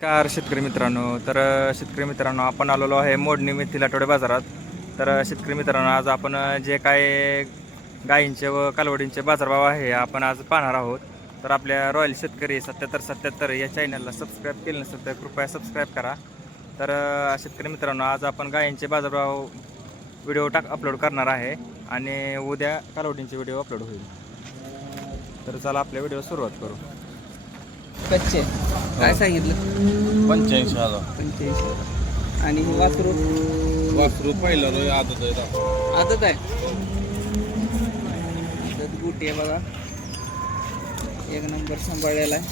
नमस्कार शेतकरी मित्रांनो. शेतकरी मित्रांनो, आपण आलेलो आहे मोडणी मेथील आठवडे बाजारात. शेतकरी मित्रांनो, आज आपण जे काय गायींचे व कालवडींचे बाजारभाव आहे आपण आज पाहणार आहोत. आपल्या रॉयल शेतकरी 7777 या चॅनलला सबस्क्राईब केलं नसेल तर कृपया सबस्क्राईब करा. शेतकरी मित्रांनो, आज आपण गायींचे बाजारभाव व्हिडिओ अपलोड करणार आहे आणि उद्या कालवडींचे व्हिडिओ अपलोड होईल. चला आपल्या व्हिडिओ सुरुवात करू. कच्चे काय सांगितलं? 85,000. 85. आणि हे वासरू वासरू पहिलं रोय आदत आहे आदत आहे. आदत गुटी आहे बघा, एक नंबर सांभाळलेला आहे.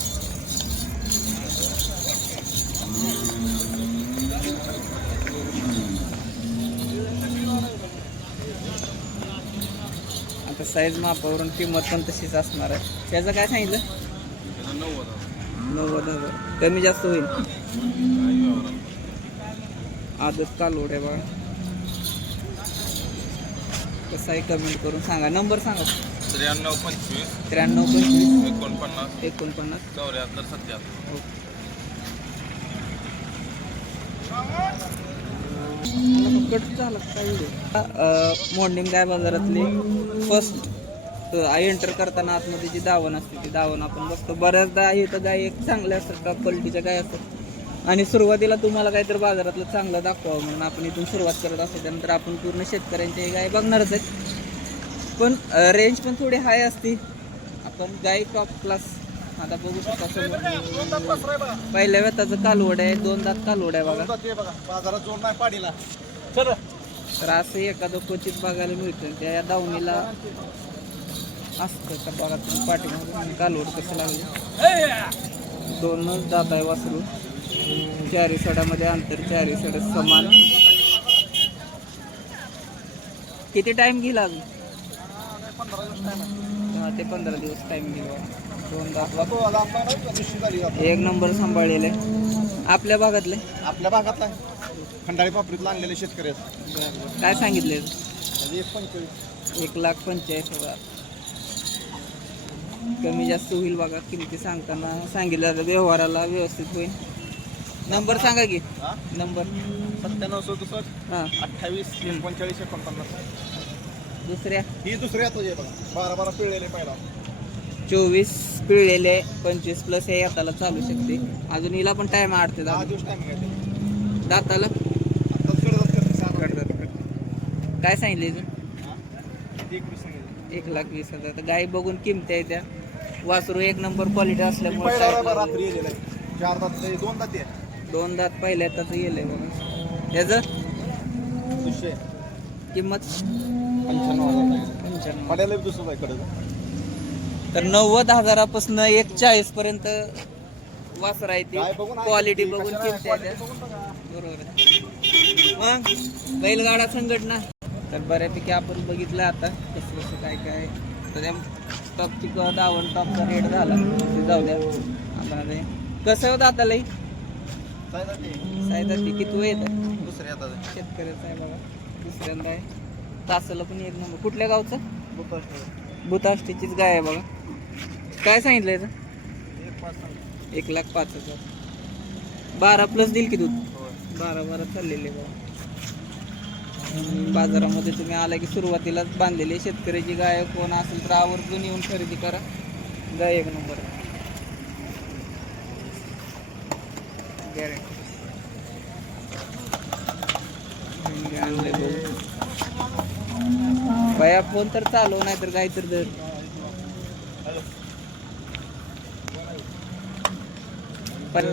आता साईज मापावरून किंमत पण तशीच असणार आहे. त्याचं काय सांगितलं? 90,000. कमी जास्त होईल. आदत कालवड आहे बघा. कसं आहे कमेंट करून सांगा. नंबर सांगा. 93 25 93 25 49 49 74 77. कट झाला काय मोडणीम गाय बाजारातली फर्स्ट एंटर करताना आतमध्ये जी दावण असते ती दावण आपण बघतो. बऱ्याचदा इथं गाय एक चांगल्या असतात, टॉप क्वालिटीच्या गाय असतात आणि सुरुवातीला तुम्हाला काहीतरी बाजारातलं चांगलं दाखवावं म्हणून आपण इथून सुरुवात करत असतो. त्यानंतर आपण पूर्ण शेतकऱ्यांची गाय बघणारच आहेत, पण रेंज पण थोडी हाय असते. आपण गाय टॉप क्लास आता बघू शकता. पहिल्या वेताचं कालवड आहे, 2 दात कालवड आहे बघा. बाजारात जोड नाही पाडीला. तर असं एखादं क्वचित बघायला मिळतं. त्या दावणीला असतं का बघा तुम्ही पाठीमागून कालवड कसं लागलं. 2 दात आहे वासरू. 4 सडामध्ये अंतर, 4 सड समान. किती टाइम घेईल अजून? 10 ते 15 दिवस टाइम घेईल. 2 दात एक नंबर सांभाळलेले. आपल्या भागातले आपल्या भागातला खंडाळी पापडीत आणलेले शेतकरी काय सांगितले? 1,45,000. 1,45,000. कमी जास्त होईल बघा. किमती सांगताना सांगितलं तर व्यवहाराला व्यवस्थित होईल. नंबर सांगा की. नंबर 97 हां 28 39 49. दुसऱ्या ही दुसरी आता जे बघा 12 पिळलेले पहिला. 24 पिळलेले 25 प्लस हे हाताला चालू शकते. अजून हिला पण टाइम आडते 10 दिवस टाइम घ्यायचे. दाताला. आता कडदात करते 6 काय सांगितले इथून? 1,20,000. 1,20,000. तर गाई बघून किमती आहे त्या. वासरू एक नंबर क्वालिटी असल्यामुळे पहिला रात्री गेलेला आहे. 4 दात 2 दात आहे. 2 दात पहिल्या त्याचं गेलंय बघा. त्याचं 200 किंमत 95,000. 95. पड्याला बी दुसरं आहे कडं. तर 90,000पासून 1,40,000 पर्यंत वासर आहे ती. काय बघून आहे क्वालिटी ती, बघून कशा किमती आहे त्या. quality बघून बघा. बरोबर आहे. मग बैलगाडा संघटना तर बऱ्यापैकी आपण बघितलं आता कसं कसं काय काय. तर त्या टॉपची दावण टॉपचा रेट झाला ते जाऊ द्या. आपण आता कसं होतं आतालाही सायदा ती किती वेळ येतं. दुसरे आता शेतकऱ्याचं आहे बघा. दुसऱ्यांदा आहे. तासाला पण एक नंबर. कुठल्या गावचं? बुताष्टीचीच गाय आहे बघा. काय सांगितलं याचं? 1,05,000. 12 प्लस देईल की दूध? 12 चाललेले बघा. बाजारामध्ये तुम्ही आला की सुरुवातीलाच बांधलेली शेतकऱ्याची गाय कोण असेल तर आवर्जून येऊन खरेदी करा. गाय एक नंबर गॅरंटी. आणले बाया फोन तर चालव नाही तर काय तर दर. पण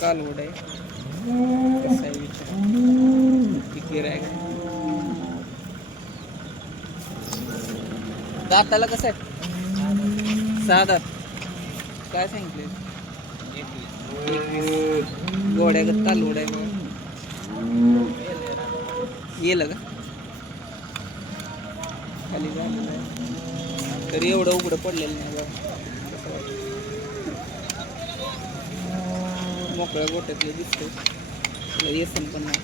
कालवड आहे. कसं आहे विचार किती आहे. दाताला कसं आहे? 6 दात. काय सांगितले? 21. गोड्यागत कालवड आहे बघा. येलं का खाली झालेलं आहे तरी एवढं उघडं पडलेलं नाही बघा. मोकळ्या गोट्यातलं दिसतंय. येसन पण नाही.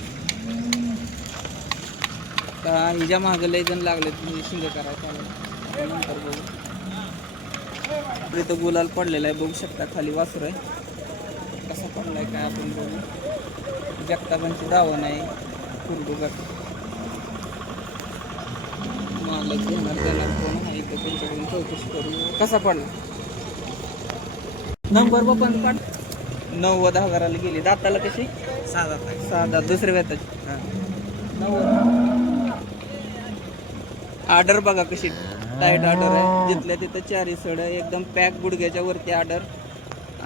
का हिच्या मागं लय जण लागले तुम्ही शिंग करायला. नंतर बघू. आपल्या इथं गुलाल पडलेला आहे, बघू शकता खाली वासरू आहे. कसा पडलाय काय आपण बघू. जगतापांची दावण आहे कुरडूगट. मालक घेणार देणार कोण आहे तर त्यांच्याकडून चौकशी करू. कसा पडला नंबर पण काढ. 90,000ला गेली. दाताला कशी 6 दात दुसऱ्या वेताची 90. ऑर्डर बघा कशी टाईट ऑर्डर आहे. जिथल्या तिथं 4 सड एकदम पॅक, गुडघ्याच्या वरती ऑर्डर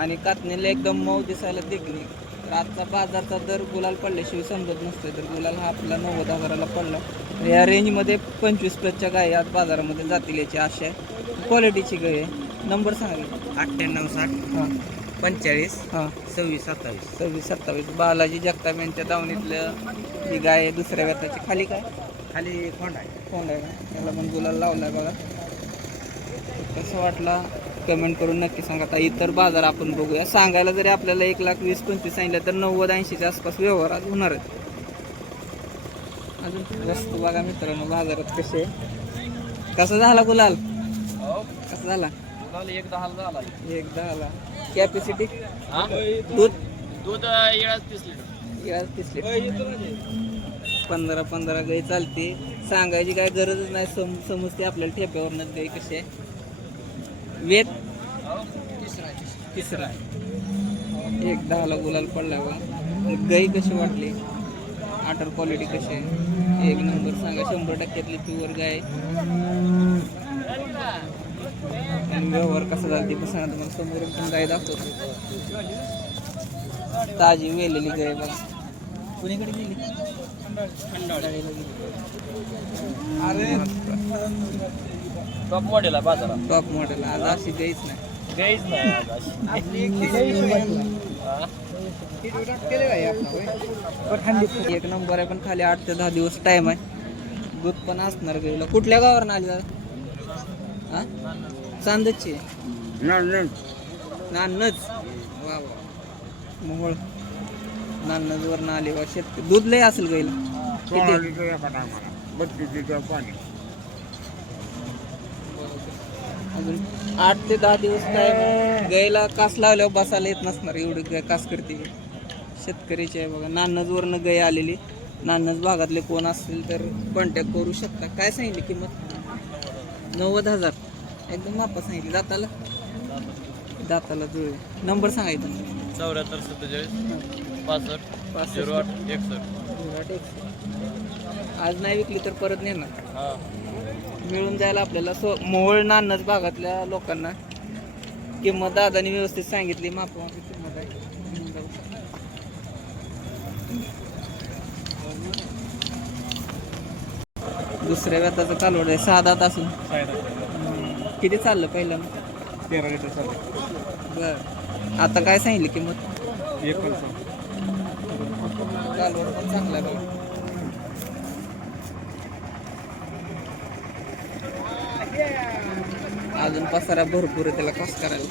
आणि कातणीला एकदम मऊ दिसायला देखणी. तर आजचा बाजारचा दर गुलाल पडल्याशिवाय समजत नसतोय. तर गुलाल हा आपला 90,000ला पडला. तर या रेंजमध्ये 25+ गाय आज बाजारामध्ये जातील याची आशा आहे. क्वालिटीची गाय आहे. नंबर सांगा. 9860 हां 45 हां 26 27. 26-27. बालाजी जगताप यांच्या दावणीतलं ही गाय आहे दुसऱ्या व्यताची. खाली काय खाली कोंड आहे. कोंड आहे का? त्याला पण गुलाल लावलाय बघा. कसं वाटला कमेंट करून नक्की सांगा. आता इतर बाजार आपण बघूया. सांगायला जरी आपल्याला 1,20,25 सांगितलं तर 90-80च्या आसपास व्यवहार आज होणार आहेत. अजून वस्तू बघा मित्रांनो बाजारात कसे. कसा झाला गुलाल? कसा झाला? 1,10ला. कॅपॅसिटी दूध 30 लिटर. 15 गाई चालते. सांगायची काय गरजच नाही. समजते आपल्याला ठेप्यावरनच गाई कशी आहे. वेत तिसरा. 1,10ला गुलाल पडला बघा. गाई कशी वाटली? ऑर्डर क्वालिटी कशी आहे? 1 नंबर सांगा. 100%तली प्युअर गाय. आणि व्यवहार कसा झाला ते पण सांगा. तुम्हाला समोर पण गाय दाखवतो. ताजी वेलेली गाय बघा. कुणीकडे गेली? खंडाळ्याला गेली. टॉप मॉडेल आहे बाजारात. Top model. आज अशी गाईच नाही. गाईच नाही एक नंबर आहे. पण खाली 8 ते 10 दिवस टाइम आहे. दूध पण असणार गाईला. कुठल्या गावावर आली दादा? हा चांदची नानच. वा वा मोहोळ नानजवरून आले वा. शेतकरी दूध लय असेल गाईला. किती? 32 लिटर पाणी. अजून 8 ते 10 दिवस टाइम. गाईला कास लावल्यावर बसायला येत नसणार एवढी गाय कास करते. शेतकरीची आहे बघा. नानजवरनं गाय आलेली. नानज भागातले कोण असतील तर कॉन्टॅक्ट करू शकता. काय सांगितली किंमत? 90,000. एकदम मापा सांगितली. दाताला जुळे. नंबर सांगायचा. 74 47 65 08 61. आज नाही विकली तर परत नेणार. मिळून जायला आपल्याला मोहोळ नानज भागातल्या लोकांना किंमत दादानी व्यवस्थित सांगितली. मापामापी किंमत आहे. दुसऱ्या व्यताचं कालवड आहे. 6 दात असून किती चाललं पहिल्यांदा? 13 लिटर चालू. बर. आता काय सांगितली किंमत? 1,15. कालवड पण चांगला आहे बघा. अजून पसारा भरपूर आहे त्याला कस करायला.